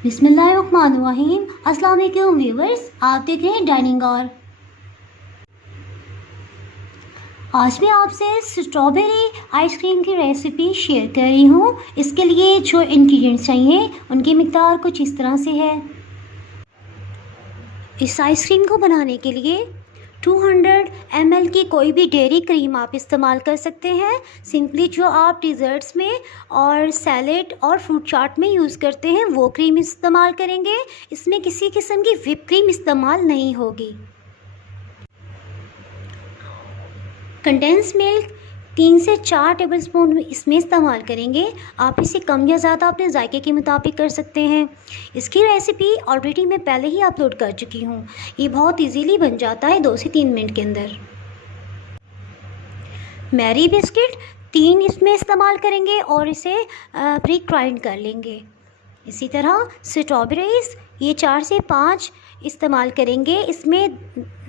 बिस्मिल्लाहिर्रहमानिर्रहीम। अस्सलाम वालेकुम व्यूवर्स, आप देख रहे हैं डाइनिंग और आज मैं आपसे स्ट्रॉबेरी आइसक्रीम की रेसिपी शेयर कर रही हूँ। इसके लिए जो इंग्रेडिएंट्स चाहिए उनकी मिकदार कुछ इस तरह से है। इस आइसक्रीम को बनाने के लिए 200 ml की कोई भी डेयरी क्रीम आप इस्तेमाल कर सकते हैं। सिंपली जो आप डिज़र्ट्स में और सैलेड और फ्रूट चाट में यूज़ करते हैं वो क्रीम इस्तेमाल करेंगे। इसमें किसी किस्म की व्हिप क्रीम इस्तेमाल नहीं होगी। कंडेंस मिल्क 3 से 4 टेबलस्पून इसमें इस्तेमाल करेंगे। आप इसे कम या ज़्यादा अपने जायके के मुताबिक कर सकते हैं। इसकी रेसिपी ऑलरेडी मैं पहले ही अपलोड कर चुकी हूँ। ये बहुत इजीली बन जाता है 2 से 3 मिनट के अंदर। मैरी बिस्किट 3 इसमें इस्तेमाल करेंगे और इसे प्री ग्राइंड कर लेंगे। इसी तरह स्ट्रॉबेरीज़ ये 4 से 5 इस्तेमाल करेंगे। इसमें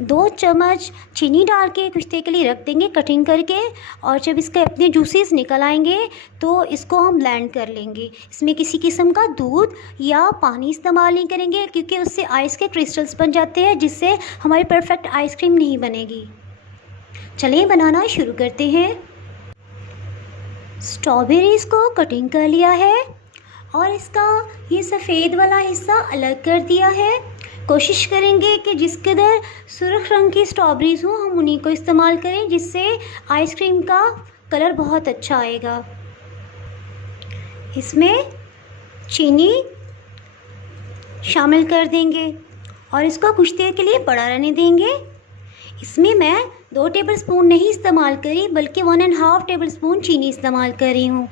2 चम्मच चीनी डाल के कुछ देर के लिए रख देंगे कटिंग करके, और जब इसके अपने जूसेस निकल आएंगे तो इसको हम ब्लेंड कर लेंगे। इसमें किसी किस्म का दूध या पानी इस्तेमाल नहीं करेंगे क्योंकि उससे आइस के क्रिस्टल्स बन जाते हैं जिससे हमारी परफेक्ट आइसक्रीम नहीं बनेगी। चलिए बनाना शुरू करते हैं। स्ट्रॉबेरीज़ को कटिंग कर लिया है और इसका ये सफ़ेद वाला हिस्सा अलग कर दिया है। कोशिश करेंगे कि जिस कदर सुर्ख रंग की स्ट्रॉबेरीज़ हों हम उन्हीं को इस्तेमाल करें, जिससे आइसक्रीम का कलर बहुत अच्छा आएगा। इसमें चीनी शामिल कर देंगे और इसको कुछ देर के लिए बड़ा रहने देंगे। इसमें मैं 2 टेबलस्पून नहीं इस्तेमाल करी बल्कि 1.5 टेबलस्पून चीनी इस्तेमाल कर रही हूँ।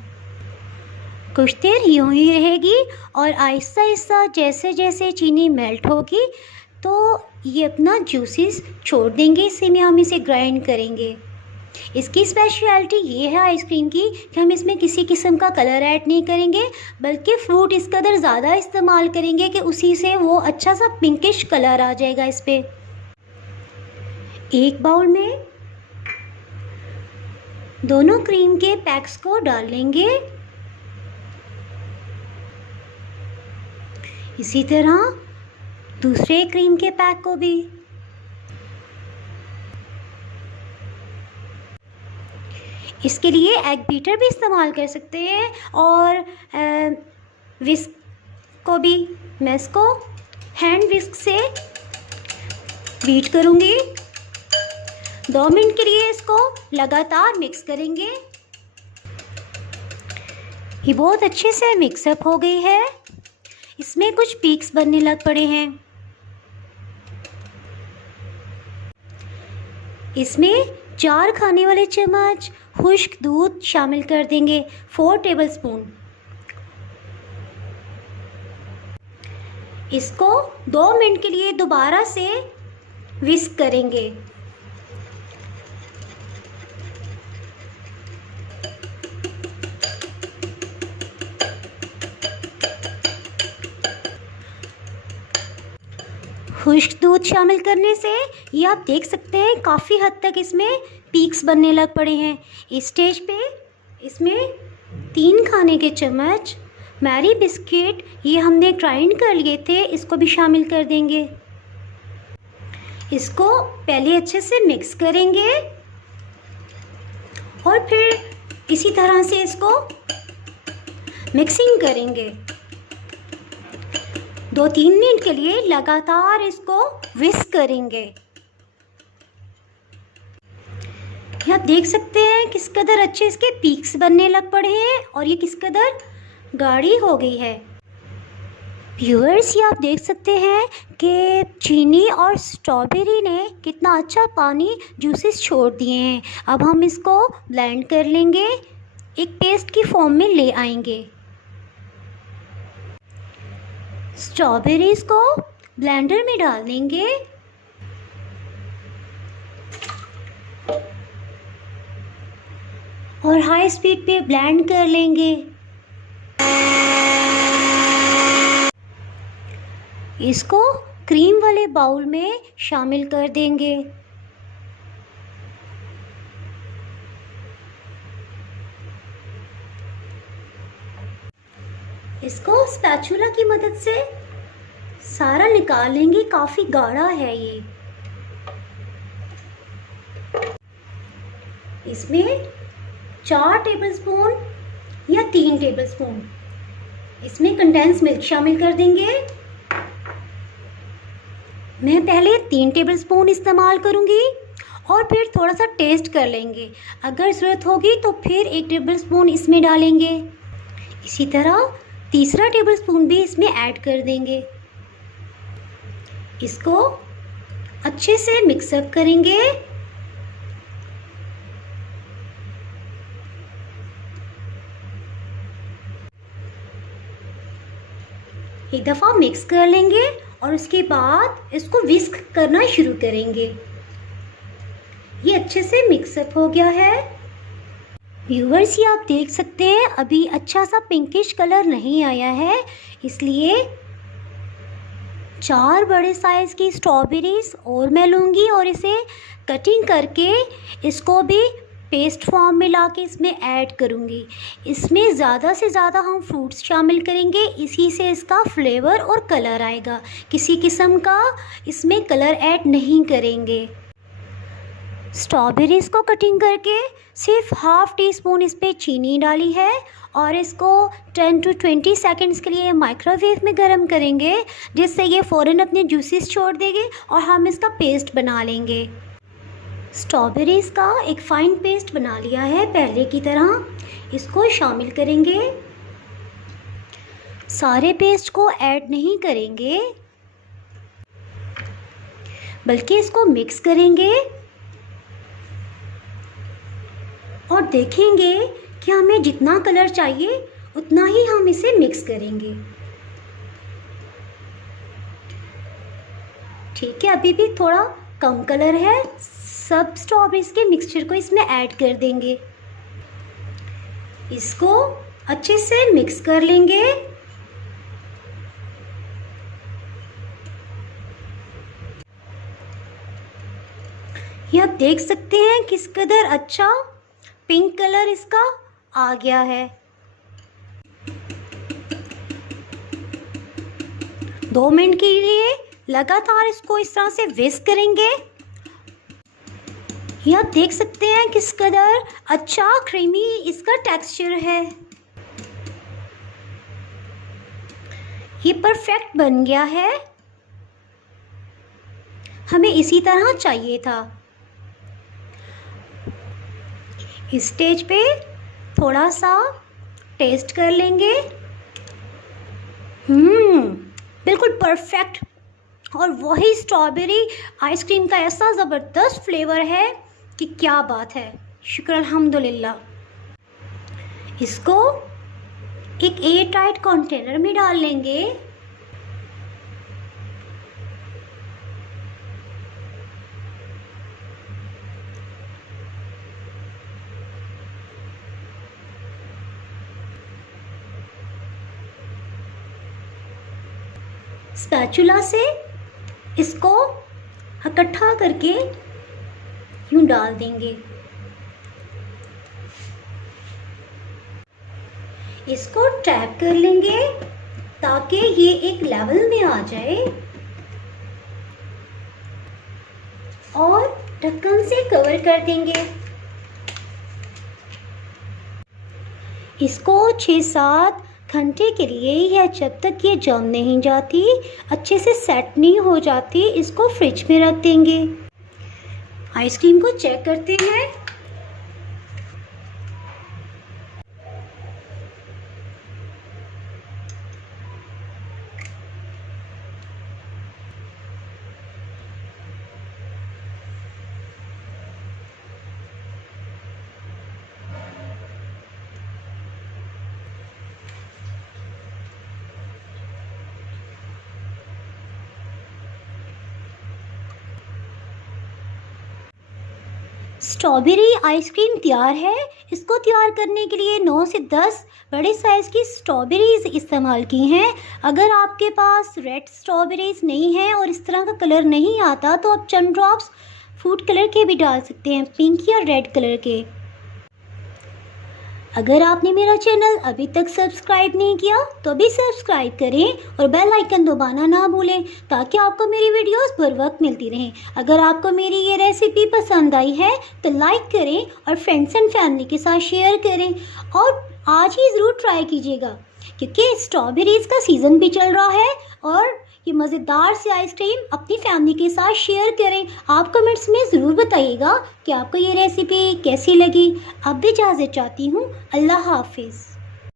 कुछ देर यूँ ही रहेगी और आहिस्ता आहिस्ता जैसे जैसे चीनी मेल्ट होगी तो ये अपना जूसेस छोड़ देंगे। इसी में हम इसे ग्राइंड करेंगे। इसकी स्पेशलिटी ये है आइसक्रीम की कि हम इसमें किसी किस्म का कलर ऐड नहीं करेंगे बल्कि फ्रूट इस कदर ज़्यादा इस्तेमाल करेंगे कि उसी से वो अच्छा सा पिंकिश कलर आ जाएगा इस पर। एक बाउल में दोनों क्रीम के पैक्स को डाल लेंगे। इसी तरह दूसरे क्रीम के पैक को भी। इसके लिए एग बीटर भी इस्तेमाल कर सकते हैं और विस्क को भी। मैं इसको हैंड विस्क से बीट करूँगी। 2 मिनट के लिए इसको लगातार मिक्स करेंगे। ये बहुत अच्छे से मिक्सअप हो गई है। इसमें कुछ पीक्स बनने लग पड़े हैं। इसमें 4 खाने वाले चम्मच खुश्क दूध शामिल कर देंगे, 4 टेबलस्पून। इसको 2 मिनट के लिए दोबारा से विस्क करेंगे। खुश्क दूध शामिल करने से ये आप देख सकते हैं काफ़ी हद तक इसमें पीक्स बनने लग पड़े हैं। इस स्टेज पे इसमें 3 खाने के चम्मच मैरी बिस्किट ये हमने ग्राइंड कर लिए थे, इसको भी शामिल कर देंगे। इसको पहले अच्छे से मिक्स करेंगे और फिर इसी तरह से इसको मिक्सिंग करेंगे। 2-3 मिनट के लिए लगातार इसको विस्क करेंगे। आप देख सकते हैं किस कदर अच्छे इसके पीक्स बनने लग पड़े हैं और ये किस कदर गाढ़ी हो गई है। व्यूअर्स, ये आप देख सकते हैं कि चीनी और स्ट्रॉबेरी ने कितना अच्छा पानी जूसेस छोड़ दिए हैं। अब हम इसको ब्लेंड कर लेंगे, एक पेस्ट की फॉर्म में ले आएंगे। स्ट्रॉबेरीज़ को ब्लेंडर में डाल देंगे और हाई स्पीड पे ब्लेंड कर लेंगे। इसको क्रीम वाले बाउल में शामिल कर देंगे। इसको स्पैचुला की मदद से सारा निकाल लेंगे, काफ़ी गाढ़ा है ये। इसमें 4 टेबलस्पून या 3 टेबलस्पून इसमें कंडेंस मिल्क शामिल कर देंगे। मैं पहले 3 टेबलस्पून इस्तेमाल करूँगी और फिर थोड़ा सा टेस्ट कर लेंगे। अगर ज़रूरत होगी तो फिर 1 टेबलस्पून इसमें डालेंगे। इसी तरह तीसरा टेबलस्पून भी इसमें ऐड कर देंगे। इसको अच्छे से मिक्सअप करेंगे। एक दफ़ा मिक्स कर लेंगे और उसके बाद इसको विस्क करना शुरू करेंगे। ये अच्छे से मिक्सअप हो गया है। व्यूअर्स, ये आप देख सकते हैं अभी अच्छा सा पिंकिश कलर नहीं आया है, इसलिए 4 बड़े साइज़ की स्ट्रॉबेरीज और मैं लूँगी और इसे कटिंग करके इसको भी पेस्ट फॉर्म में लाके इसमें ऐड करूँगी। इसमें ज़्यादा से ज़्यादा हम फ्रूट्स शामिल करेंगे, इसी से इसका फ्लेवर और कलर आएगा। किसी किस्म का इसमें कलर ऐड नहीं करेंगे। स्ट्रॉबेरीज़ को कटिंग करके सिर्फ हाफ़ टी स्पून इस पर चीनी डाली है और इसको 10 to 20 सेकंड्स के लिए माइक्रोवेव में गर्म करेंगे, जिससे ये फ़ौरन अपने जूसेस छोड़ देंगे और हम इसका पेस्ट बना लेंगे। स्ट्रॉबेरीज़ का एक फ़ाइन पेस्ट बना लिया है पहले की तरह। इसको शामिल करेंगे। सारे पेस्ट को ऐड नहीं करेंगे, बल्कि इसको मिक्स करेंगे और देखेंगे कि हमें जितना कलर चाहिए उतना ही हम इसे मिक्स करेंगे। ठीक है, अभी भी थोड़ा कम कलर है। सब स्ट्रॉबेरीज़ के मिक्सचर को इसमें ऐड कर देंगे। इसको अच्छे से मिक्स कर लेंगे। ये आप देख सकते हैं किस कदर अच्छा पिंक कलर इसका आ गया है। 2 मिनट के लिए लगातार इसको इस तरह से विस्क करेंगे। ये आप देख सकते हैं किस कदर अच्छा क्रीमी इसका टेक्सचर है। ये परफेक्ट बन गया है, हमें इसी तरह चाहिए था। इस स्टेज पे थोड़ा सा टेस्ट कर लेंगे। बिल्कुल परफेक्ट, और वही स्ट्रॉबेरी आइसक्रीम का ऐसा ज़बरदस्त फ्लेवर है कि क्या बात है। शुक्र अल्हम्दुलिल्लाह। इसको एक एयर टाइट कंटेनर में डाल लेंगे। स्पैचुला से इसको इकट्ठा करके यूं डाल देंगे। इसको टैप कर लेंगे ताकि ये एक लेवल में आ जाए और ढक्कन से कवर कर देंगे। इसको 6-7 घंटे के लिए, या जब तक ये जम नहीं जाती, अच्छे से सेट नहीं हो जाती, इसको फ्रिज में रख देंगे। आइसक्रीम को चेक करते हैं। स्ट्रॉबेरी आइसक्रीम तैयार है। इसको तैयार करने के लिए 9 से 10 बड़े साइज़ की स्ट्रॉबेरीज़ इस्तेमाल की हैं। अगर आपके पास रेड स्ट्रॉबेरीज़ नहीं है और इस तरह का कलर नहीं आता तो आप चंद ड्रॉप्स फूड कलर के भी डाल सकते हैं, पिंक या रेड कलर के। अगर आपने मेरा चैनल अभी तक सब्सक्राइब नहीं किया तो अभी सब्सक्राइब करें और बेल आइकन दबाना ना भूलें ताकि आपको मेरी वीडियोस बर वक्त मिलती रहें। अगर आपको मेरी ये रेसिपी पसंद आई है तो लाइक करें और फ्रेंड्स एंड फैमिली के साथ शेयर करें और आज ही ज़रूर ट्राई कीजिएगा क्योंकि स्ट्रॉबेरीज़ का सीज़न भी चल रहा है और ये मज़ेदार सी आइसक्रीम अपनी फैमिली के साथ शेयर करें। आप कमेंट्स में ज़रूर बताइएगा कि आपको ये रेसिपी कैसी लगी। अब भी इजाज़त चाहती हूँ। अल्लाह हाफिज़।